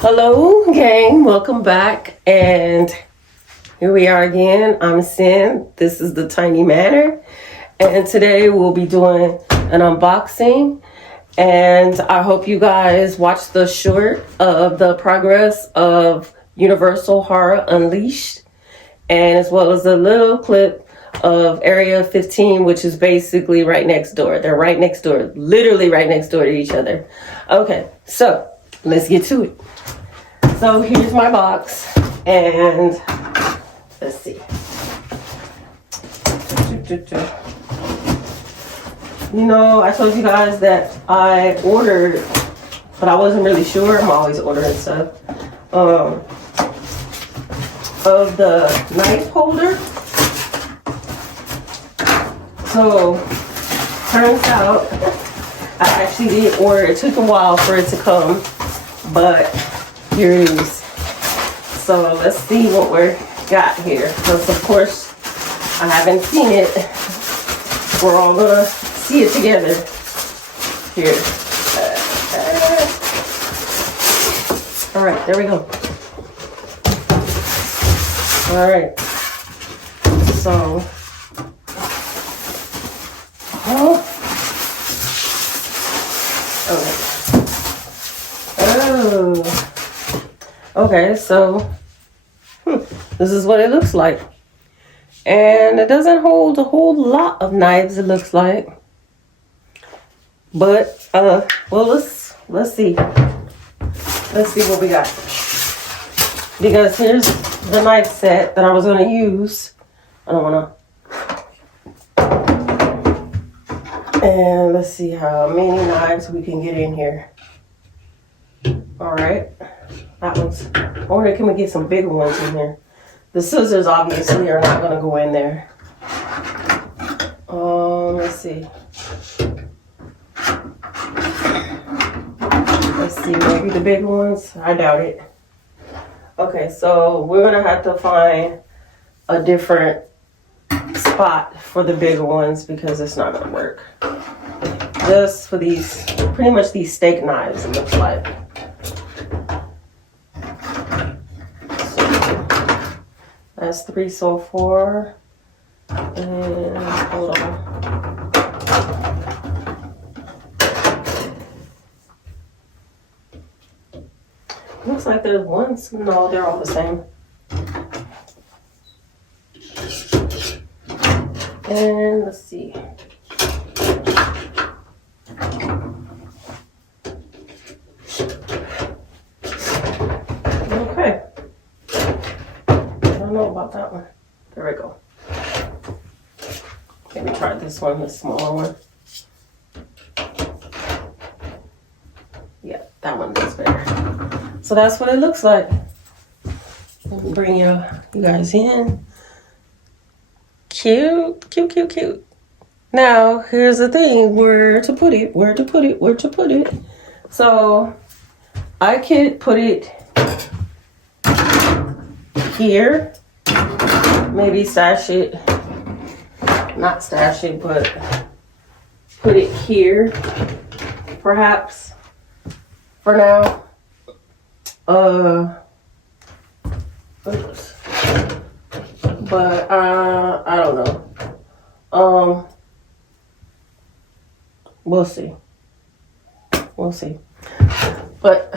Hello, gang. Welcome back. And here we are again. I'm Sin. This is the Tiny Manor. And today we'll be doing an unboxing. And I hope you guys watch the short of the progress of Universal Horror Unleashed. And as well as a little clip of Area 15, which is basically right next door. They're right next door. Literally right next door to each other. Okay, so let's get to it. So here's my box, and let's see. You know, I told you guys that I ordered, but I wasn't really sure. I'm always ordering stuff. Of the knife holder. So turns out I actually did order. It took a while for it to come, but here it is. So let's see what we got here. Because of course I haven't seen it. We're all gonna see it together. Here. All right, there we go. All right. So. Oh. Okay. Oh. Okay, so this is what it looks like. And it doesn't hold a whole lot of knives, it looks like. But well, let's see. Let's see what we got. Because here's the knife set that I was gonna use. I don't wanna. And let's see how many knives we can get in here. All right. That one's, or can we get some bigger ones in here? The scissors obviously are not gonna go in there. Let's see. Let's see, maybe the big ones? I doubt it. Okay, so we're gonna have to find a different spot for the bigger ones because it's not gonna work. Just for these, pretty much these steak knives, it looks like. That's 3 so far. And hold on. Looks like there's one. No, they're all the same. And let's see. Okay. I don't know about that one. There we go. Let me try this one, the smaller one. Yeah, that one looks better. So that's what it looks like. Let me bring you guys in. Cute, cute, cute, cute. Now, here's the thing. Where to put it, where to put it, where to put it. So, I could put it here. Maybe stash it. Not stash it, but put it here. Perhaps. For now. But I don't know. We'll see. We'll see. But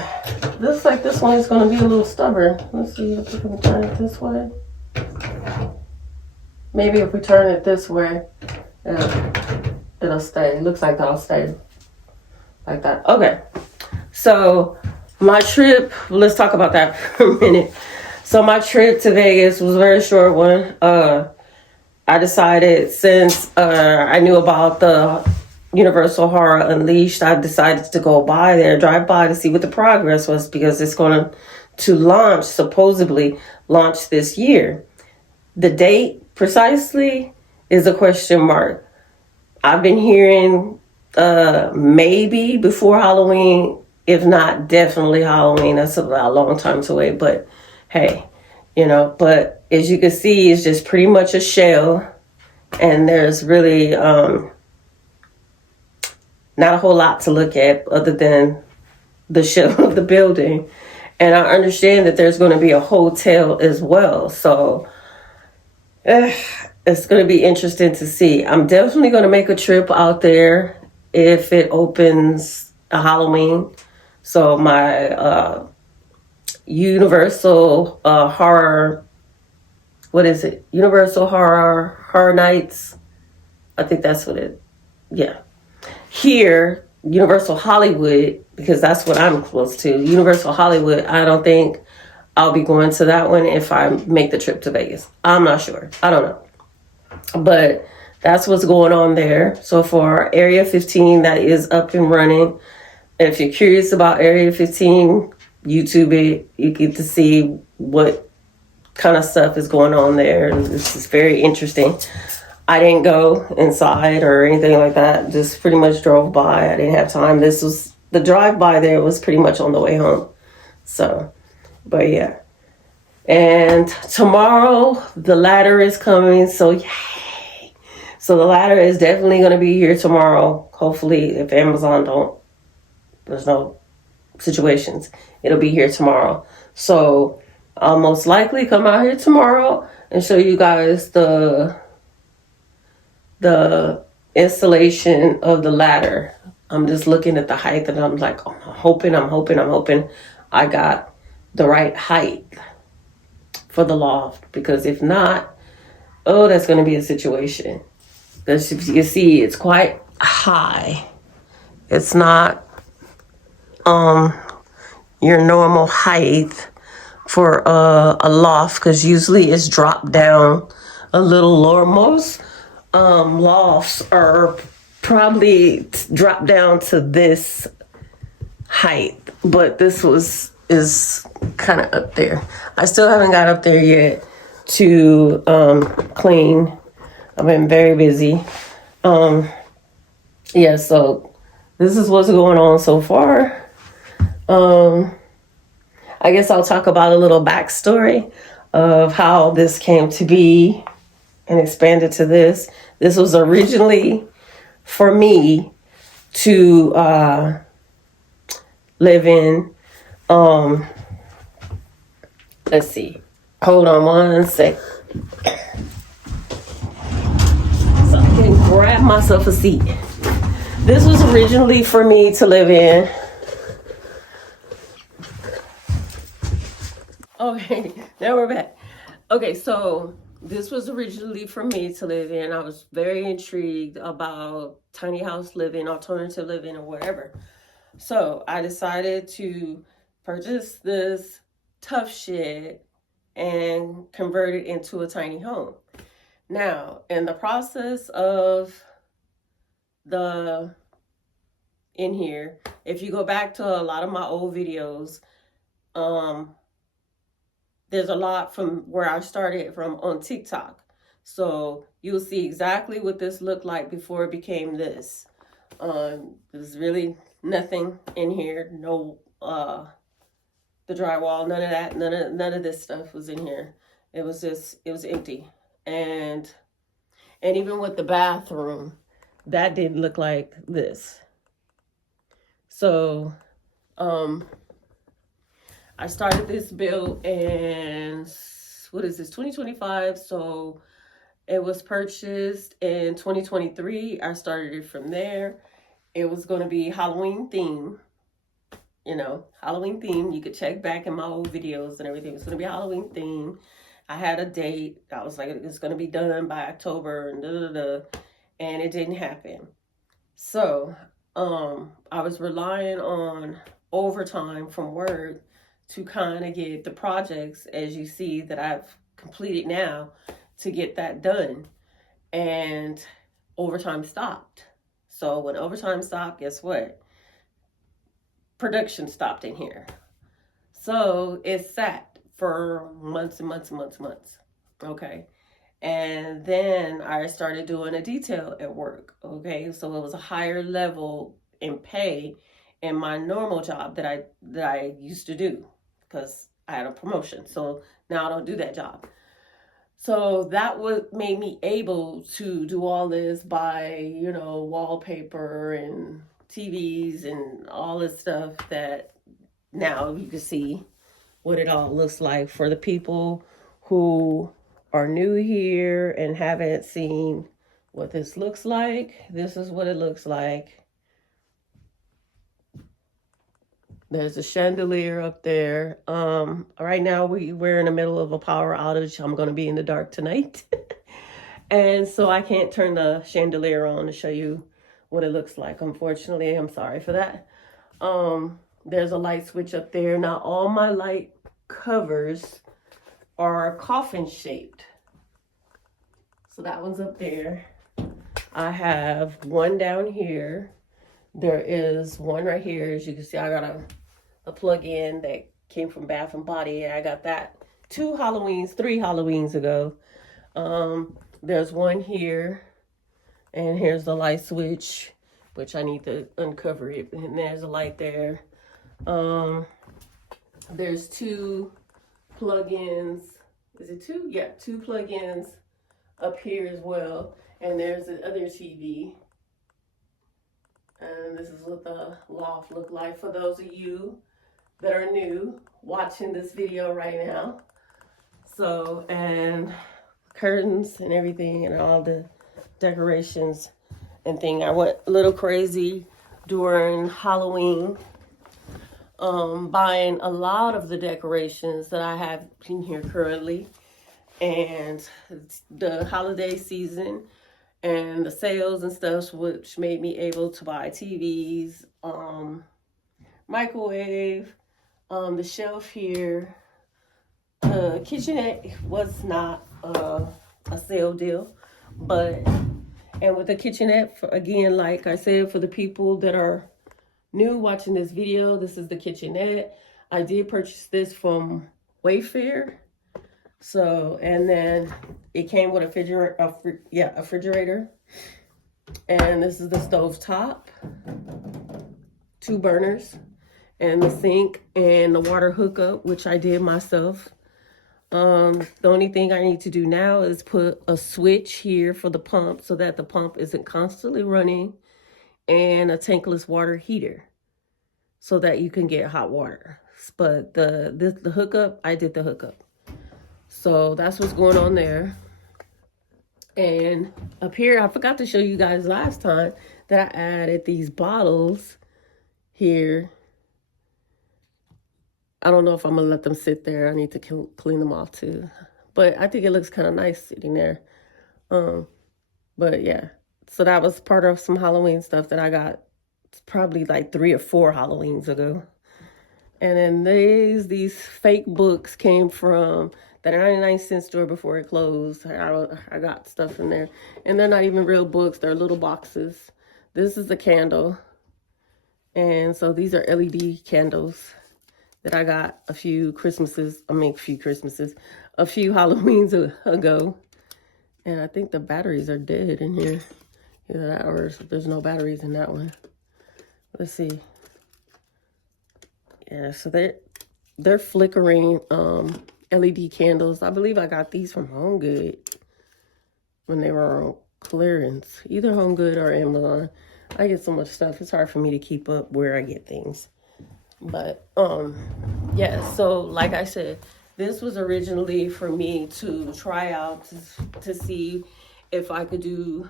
looks like this one is going to be a little stubborn. Let's see if we can turn it this way. Maybe if we turn it this way, it'll stay. It looks like that'll stay like that. Okay. So my trip, let's talk about that for a minute. So my trip to Vegas was a very short one. I decided since I knew about the Universal Horror Unleashed, I decided to go by there, drive by to see what the progress was because it's going to launch, supposedly launch this year. The date precisely is a question mark. I've been hearing maybe before Halloween, if not definitely Halloween. That's a long time to wait, but hey, you know, but as you can see, it's just pretty much a shell and there's really not a whole lot to look at other than the shell of the building. And I understand that there's going to be a hotel as well. So it's going to be interesting to see. I'm definitely going to make a trip out there if it opens a Halloween. So my Universal Horror, what is it? Universal Horror Nights. I think that's what it, yeah. Here, Universal Hollywood, because that's what I'm close to. Universal Hollywood, I don't think I'll be going to that one if I make the trip to Vegas. I'm not sure. I don't know. But that's what's going on there. So for Area 15, that is up and running. If you're curious about Area 15, YouTube it. You get to see what kind of stuff is going on there. This is very interesting. I didn't go inside or anything like that. Just pretty much drove by. I didn't have time. This was the drive by there was pretty much on the way home. So, but yeah. And tomorrow the ladder is coming. So yay. So the ladder is definitely going to be here tomorrow. Hopefully, if Amazon there's no situations, it'll be here tomorrow. So I'll most likely come out here tomorrow and show you guys the installation of the ladder. I'm just looking at the height and I'm like, I'm hoping I got the right height for the loft, because if not, oh, that's going to be a situation. Because you see, it's quite high. It's not your normal height for a loft, because usually it's dropped down a little lower. Most lofts are probably dropped down to this height, but this is kind of up there. I still haven't got up there yet to clean. I've been very busy. Yeah, so this is what's going on so far. I guess I'll talk about a little backstory of how this came to be and expanded to this. This was originally for me to live in. Let's see. Hold on one sec. So I can grab myself a seat. This was originally for me to live in. Okay, now we're back. Okay, so this was originally for me to live in. I was very intrigued about tiny house living, alternative living, or whatever. So I decided to purchase this tough shed and convert it into a tiny home. Now, in the process of in here, if you go back to a lot of my old videos, there's a lot from where I started from on TikTok. So you'll see exactly what this looked like before it became this. There's really nothing in here. No, the drywall, none of that, none of this stuff was in here. It was empty. And even with the bathroom, that didn't look like this. So, I started this build in, what is this, 2025? So it was purchased in 2023. I started it from there. It was going to be Halloween theme, Halloween theme. You could check back in my old videos and everything. It was going to be Halloween theme. I had a date. I was like, it's going to be done by October and it didn't happen. So I was relying on overtime from work to kind of get the projects, as you see, that I've completed now, to get that done. And overtime stopped. So when overtime stopped, guess what? Production stopped in here. So it sat for months and months and months and months. Okay. And then I started doing a detail at work. Okay. So it was a higher level in pay in my normal job that I used to do, because I had a promotion. So now I don't do that job. So that made me able to do all this by, wallpaper and TVs and all this stuff that now you can see what it all looks like for the people who are new here and haven't seen what this looks like. This is what it looks like. There's a chandelier up there. Right now we're in the middle of a power outage. I'm going to be in the dark tonight. And so I can't turn the chandelier on to show you what it looks like. Unfortunately, I'm sorry for that. There's a light switch up there. Now all my light covers are coffin shaped. So that one's up there. I have one down here. There is one right here. As you can see, I got a plug-in that came from Bath and Body. I got that 3 Halloweens ago. There's one here, and here's the light switch, which I need to uncover it. And there's a light there. There's 2 plug-ins. Is it 2? Yeah, 2 plug-ins up here as well. And there's the other TV. And this is what the loft look like for those of you that are new watching this video right now. So, and curtains and everything and all the decorations and thing. I went a little crazy during Halloween, buying a lot of the decorations that I have in here currently. And the holiday season and the sales and stuff, which made me able to buy TVs, microwave, the shelf here. The kitchenette was not a sale deal, and with the kitchenette, again, like I said, for the people that are new watching this video, this is the kitchenette. I did purchase this from Wayfair. So, and then it came with a refrigerator. And this is the stove top, 2 burners, and the sink and the water hookup, which I did myself. The only thing I need to do now is put a switch here for the pump so that the pump isn't constantly running, and a tankless water heater so that you can get hot water. But the hookup, I did the hookup. So that's what's going on there. And up here, I forgot to show you guys last time that I added these bottles here. I don't know if I'm going to let them sit there. I need to clean them off too. But I think it looks kind of nice sitting there. But yeah. So that was part of some Halloween stuff that I got probably like 3 or 4 Halloweens ago. And then these fake books came from the 99-cent store before it closed. I got stuff in there. And they're not even real books. They're little boxes. This is a candle. And so these are LED candles that I got a few Halloweens ago. And I think the batteries are dead in here. Either that or there's no batteries in that one. Let's see. Yeah, so they're flickering LED candles. I believe I got these from Home Good when they were on clearance. Either Home Good or Amazon. I get so much stuff. It's hard for me to keep up where I get things. But, yeah, so like I said, this was originally for me to try out to see if I could do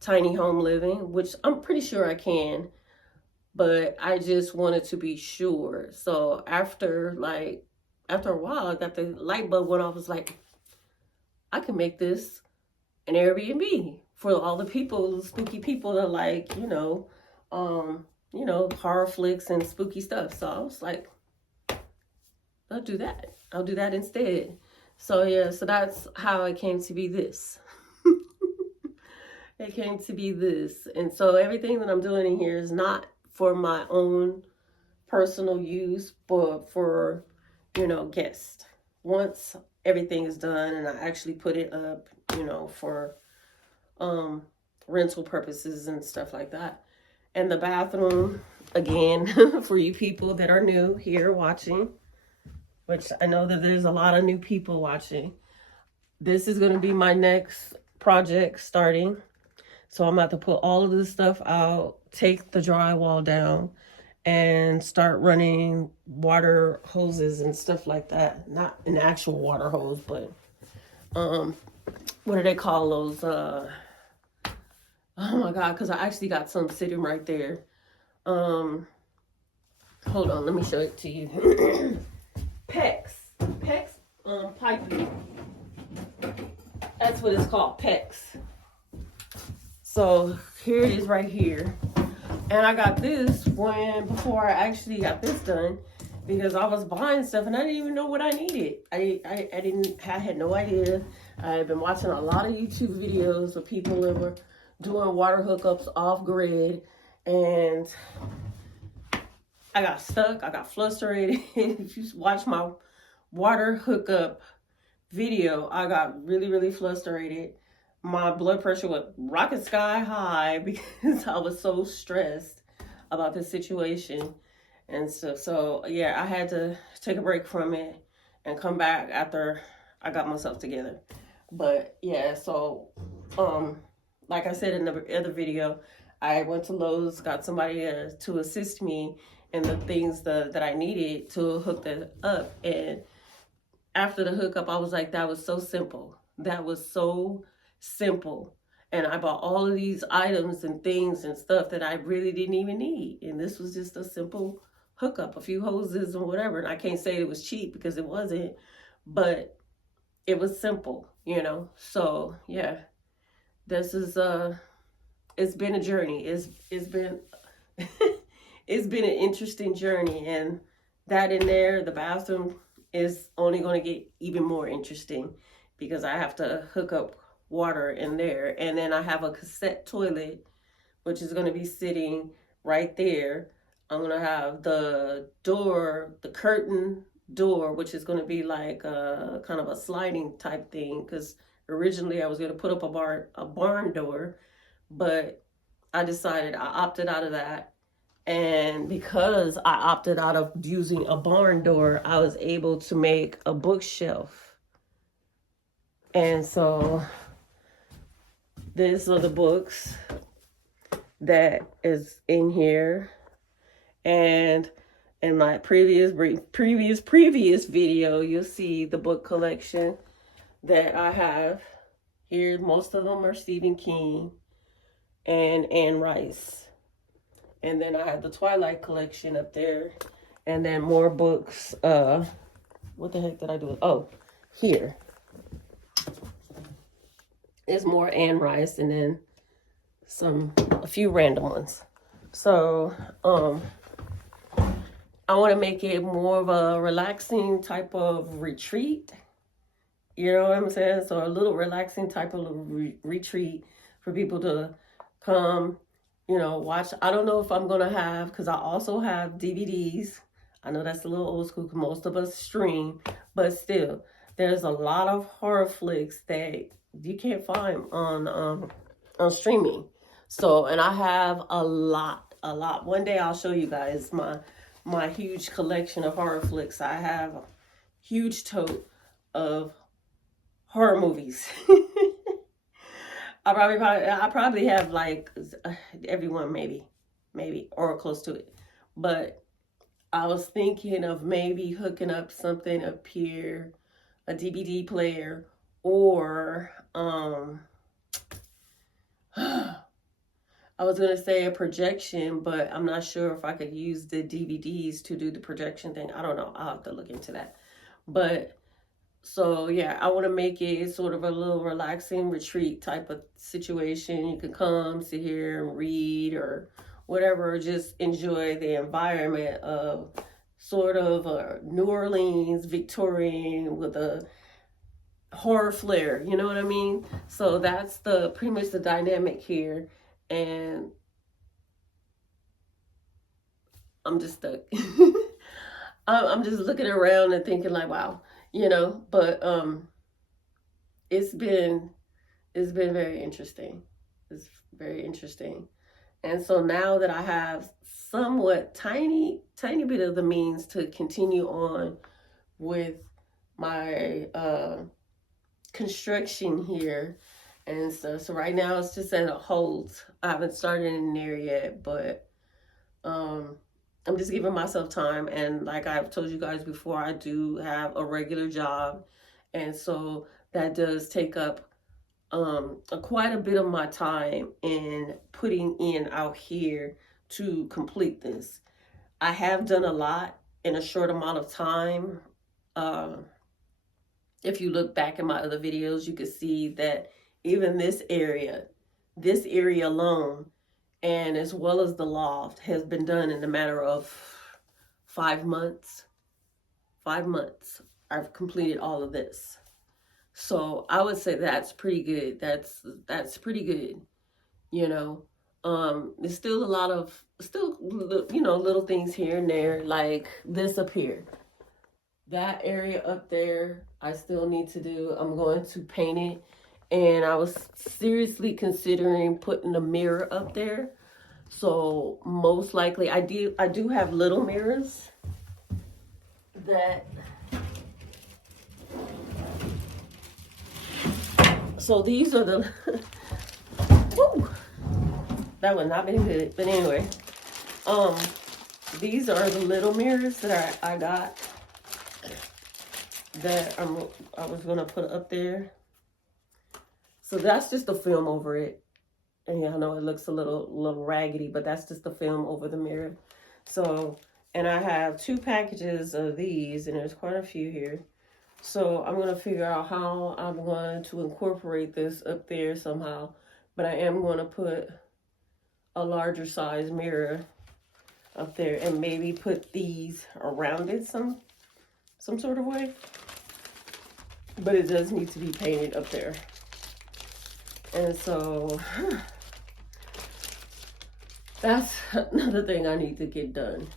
tiny home living, which I'm pretty sure I can. But I just wanted to be sure. So after a while, I got the light bulb went off. I was like, I can make this an Airbnb for all the people, spooky people that like, horror flicks and spooky stuff. So I was like, I'll do that. I'll do that instead. So yeah, so that's how it came to be this. It came to be this. And so everything that I'm doing in here is not for my own personal use, but for, guests. Once everything is done and I actually put it up, for rental purposes and stuff like that. And the bathroom, again, for you people that are new here watching, which I know that there's a lot of new people watching. This is going to be my next project starting. So I'm about to put all of this stuff out, take the drywall down, and start running water hoses and stuff like that. Not an actual water hose, but what do they call those? Oh my God, because I actually got some sitting right there. Hold on, let me show it to you. PEX piping. That's what it's called, PEX. So here it is right here. And I got this before I actually got this done, because I was buying stuff and I didn't even know what I needed. I had no idea. I had been watching a lot of YouTube videos of people that were doing water hookups off grid, and I got stuck. I got frustrated. If you watch my water hookup video, I got really frustrated. My blood pressure was rocket sky high because I was so stressed about this situation and stuff. So yeah, I had to take a break from it and come back after I got myself together. But yeah, so like I said in the other video, I went to Lowe's, got somebody to assist me in the things that I needed to hook that up. And after the hookup, I was like, that was so simple. That was so simple. And I bought all of these items and things and stuff that I really didn't even need. And this was just a simple hookup, a few hoses and whatever. And I can't say it was cheap because it wasn't, but it was simple, you know? So yeah, this is, it's been a journey. It's been, it's been an interesting journey. And that in there, the bathroom is only going to get even more interesting because I have to hook up water in there. And then I have a cassette toilet, which is going to be sitting right there. I'm going to have the door, the curtain door, which is going to be like a kind of a sliding type thing, because originally I was going to put up a barn door, but I decided I opted out of that. And because I opted out of using a barn door, I was able to make a bookshelf. And so these are the books that is in here. And in my previous video, you'll see the book collection that I have here. Most of them are Stephen King and Anne Rice. And then I have the Twilight collection up there. And then more books. What the heck did I do? Oh, here is more Anne Rice, and then a few random ones. So, I want to make it more of a relaxing type of retreat. You know what I'm saying? So a little relaxing type of retreat for people to come, you know, watch. I don't know if I'm going to have, because I also have DVDs. I know that's a little old school because most of us stream, but still, there's a lot of horror flicks that you can't find on streaming. So, and I have a lot. One day I'll show you guys my huge collection of horror flicks. I have a huge tote of horror movies. I probably have like everyone, maybe, or close to it. But I was thinking of maybe hooking up something up here, a DVD player, or I was going to say a projection, but I'm not sure if I could use the DVDs to do the projection thing. I don't know. I'll have to look into that. But so yeah, I want to make it sort of a little relaxing retreat type of situation. You can come, sit here and read or whatever, just enjoy the environment of sort of a New Orleans Victorian with a horror flair, you know what I mean? So that's pretty much the dynamic here. And I'm just stuck. I'm just looking around and thinking like, wow, you know, but it's been very interesting. It's very interesting. And so now that I have somewhat tiny bit of the means to continue on with my construction here and stuff. So right now it's just at a hold. I haven't started in there yet, but I'm just giving myself time. And like I've told you guys before, I do have a regular job. And so that does take up quite a bit of my time in putting in out here to complete this. I have done a lot in a short amount of time. If you look back in my other videos, you can see that even this area alone, and as well as the loft, has been done in a matter of 5 months. 5 months. I've completed all of this. So I would say that's pretty good. That's pretty good. You know, there's still a lot of little things here and there, like this up here. That area up there, I still need to do. I'm going to paint it, and I was seriously considering putting a mirror up there. So most likely, I do have little mirrors that. So these are the. Woo, that would not been good, but anyway, these are the little mirrors that I got. That I was gonna put up there. So that's just the film over it. And yeah, I know it looks a little raggedy, but that's just the film over the mirror. So, and I have 2 packages of these, and there's quite a few here. So I'm gonna figure out how I'm going to incorporate this up there somehow. But I am gonna put a larger size mirror up there and maybe put these around it some sort of way. But it does need to be painted up there. And so that's another thing I need to get done.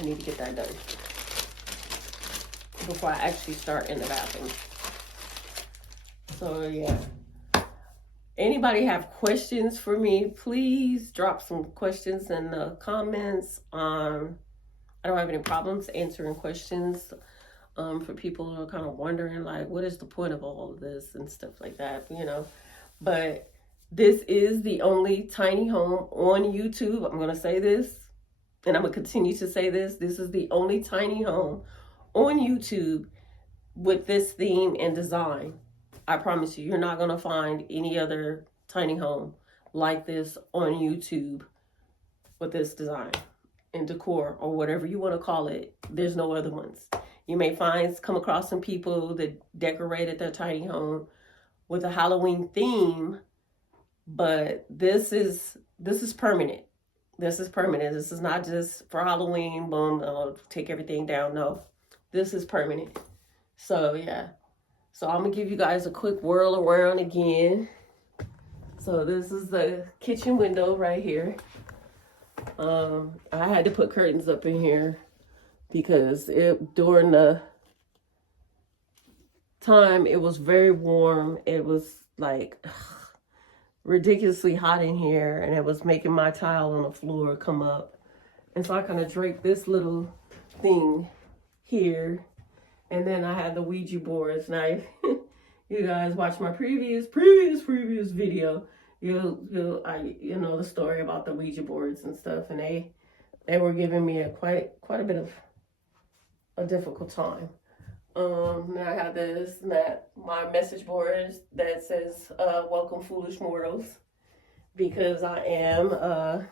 I need to get that done before I actually start in the bathroom. So yeah. Anybody have questions for me, please drop some questions in the comments. I don't have any problems answering questions. For people who are kind of wondering, like, what is the point of all of this and stuff like that, you know. But this is the only tiny home on YouTube. I'm going to say this, and I'm going to continue to say this. This is the only tiny home on YouTube with this theme and design. I promise you, you're not going to find any other tiny home like this on YouTube with this design and decor, or whatever you want to call it. There's no other ones. You may come across some people that decorated their tiny home with a Halloween theme, but this is permanent. This is permanent. This is not just for Halloween, boom, I'll take everything down. No, this is permanent. So yeah. So I'm gonna give you guys a quick whirl around again. So this is the kitchen window right here. I had to put curtains up in here because during the time it was very warm. It was like ridiculously hot in here, and it was making my tile on the floor come up. And so I kind of draped this little thing here, and then I had the Ouija boards. Now, if you guys watch my previous video, you know the story about the Ouija boards and stuff, and they were giving me quite a bit of a difficult time. Now I have my message board that says welcome foolish mortals, because I am a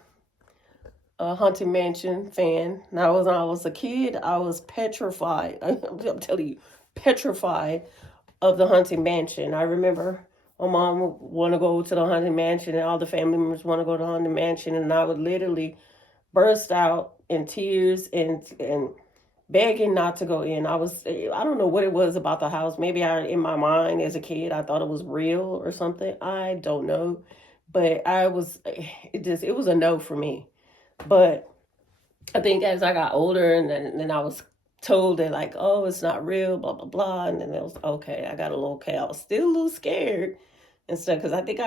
Haunted Mansion fan. Now when I was a kid, I was petrified. I'm telling you, petrified of the Haunted Mansion. I remember my mom want to go to the Haunted Mansion, and all the family members want to go to the Haunted Mansion, and I would literally burst out in tears and begging not to go in. I don't know what it was about the house. Maybe in my mind as a kid, I thought it was real or something. I don't know. But it was a no for me. But I think as I got older, and then I was told that, like, oh, it's not real, blah, blah, blah. And then it was okay. I got a little okay. I was still a little scared and stuff, because I think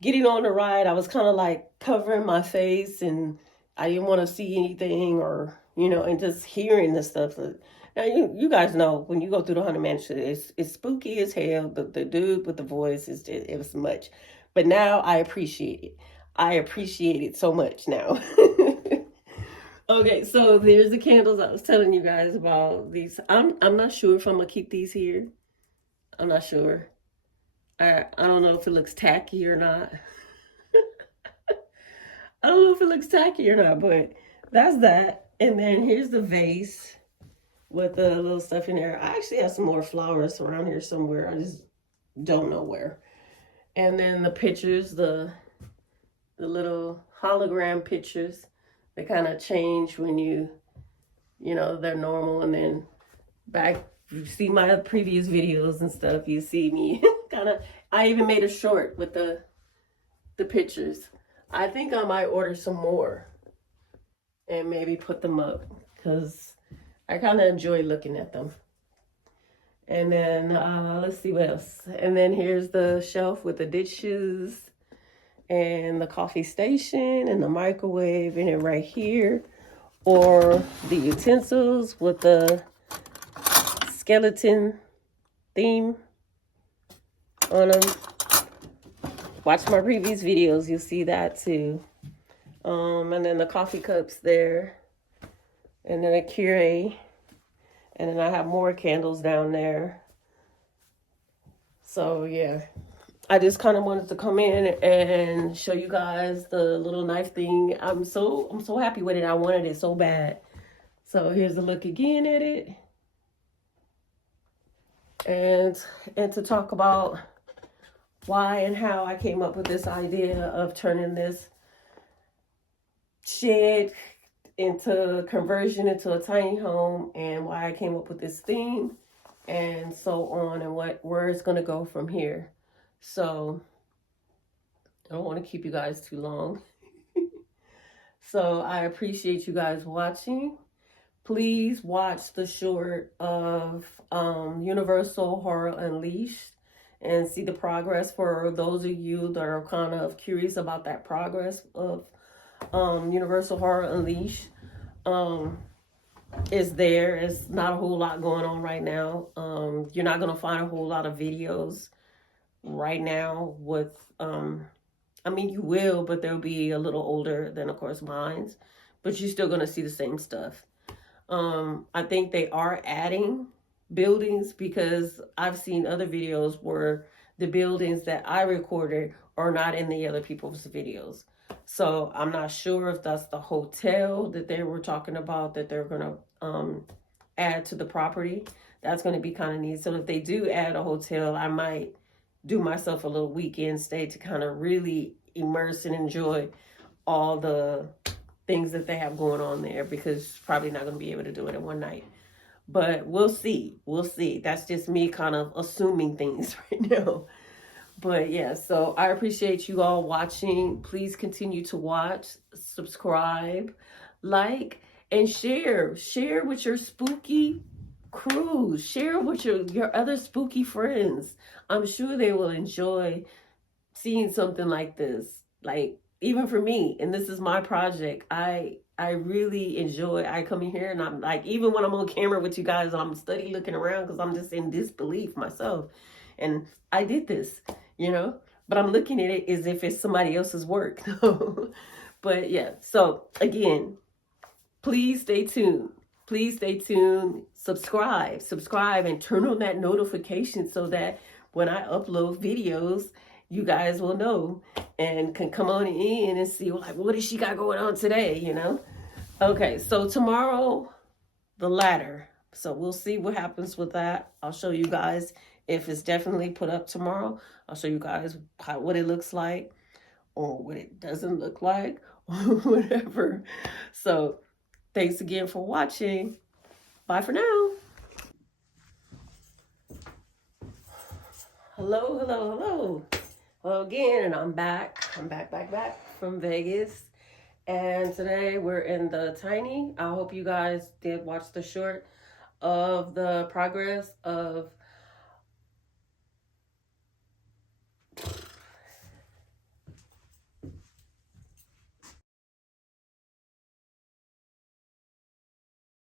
getting on the ride, I was kind of like covering my face, and I didn't want to see anything, or, you know, and just hearing this stuff. Now, you guys know, when you go through the Haunted Mansion, it's spooky as hell. The dude with the voice, it was much. But now I appreciate it. I appreciate it so much now. Okay, so there's the candles I was telling you guys about. These, I'm not sure if I'm gonna keep these here. I'm not sure. I don't know if it looks tacky or not. I don't know if it looks tacky or not, but that's that. And then here's the vase with the little stuff in there. I actually have some more flowers around here somewhere. I just don't know where. And then the pictures, the little hologram pictures, they kind of change when you know, they're normal. And then back, you see my previous videos and stuff, you see me kind of, I even made a short with the pictures. I think I might order some more and maybe put them up because I kind of enjoy looking at them. And then let's see what else. And then here's the shelf with the dishes and the coffee station and the microwave in it right here, or the utensils with the skeleton theme on them. Watch my previous videos, you'll see that too. And then the coffee cups there, and then a Keurig, and then I have more candles down there. So yeah, I just kind of wanted to come in and show you guys the little knife thing. I'm so happy with it. I wanted it so bad. So here's a look again at it, and to talk about why and how I came up with this idea of turning this shed into conversion into a tiny home, and why I came up with this theme and so on, and where it's going to go from here. So I don't want to keep you guys too long. So I appreciate you guys watching. Please watch the short of Universal Horror Unleashed and see the progress for those of you that are kind of curious about that progress of Universal Horror Unleashed. Is there. It's not a whole lot going on right now. You're not going to find a whole lot of videos right now with, I mean, you will, but they'll be a little older than, of course, mine's, but you're still going to see the same stuff. I think they are adding buildings because I've seen other videos where the buildings that I recorded are not in the other people's videos. So I'm not sure if that's the hotel that they were talking about that they're going to add to the property. That's going to be kind of neat. So if they do add a hotel, I might do myself a little weekend stay to kind of really immerse and enjoy all the things that they have going on there, because probably not going to be able to do it in one night. But we'll see. We'll see. That's just me kind of assuming things right now. But yeah, so I appreciate you all watching. Please continue to watch, subscribe, like, and share. Share with your spooky crew. Share with your other spooky friends. I'm sure they will enjoy seeing something like this. Like, even for me, and this is my project, I really enjoy. I come in here and I'm like, even when I'm on camera with you guys, I'm study looking around because I'm just in disbelief myself. And I did this, you know, but I'm looking at it as if it's somebody else's work. But yeah, so again, please stay tuned. Please stay tuned. Subscribe, and turn on that notification so that when I upload videos, you guys will know and can come on in and see, like, what does she got going on today, you know? Okay, so tomorrow, the ladder. So we'll see what happens with that. I'll show you guys if it's definitely put up tomorrow. I'll show you guys what it looks like or what it doesn't look like or whatever. So thanks again for watching. Bye for now. Hello again, and I'm back from Vegas, and today we're in the tiny. I hope you guys did watch the short of the progress of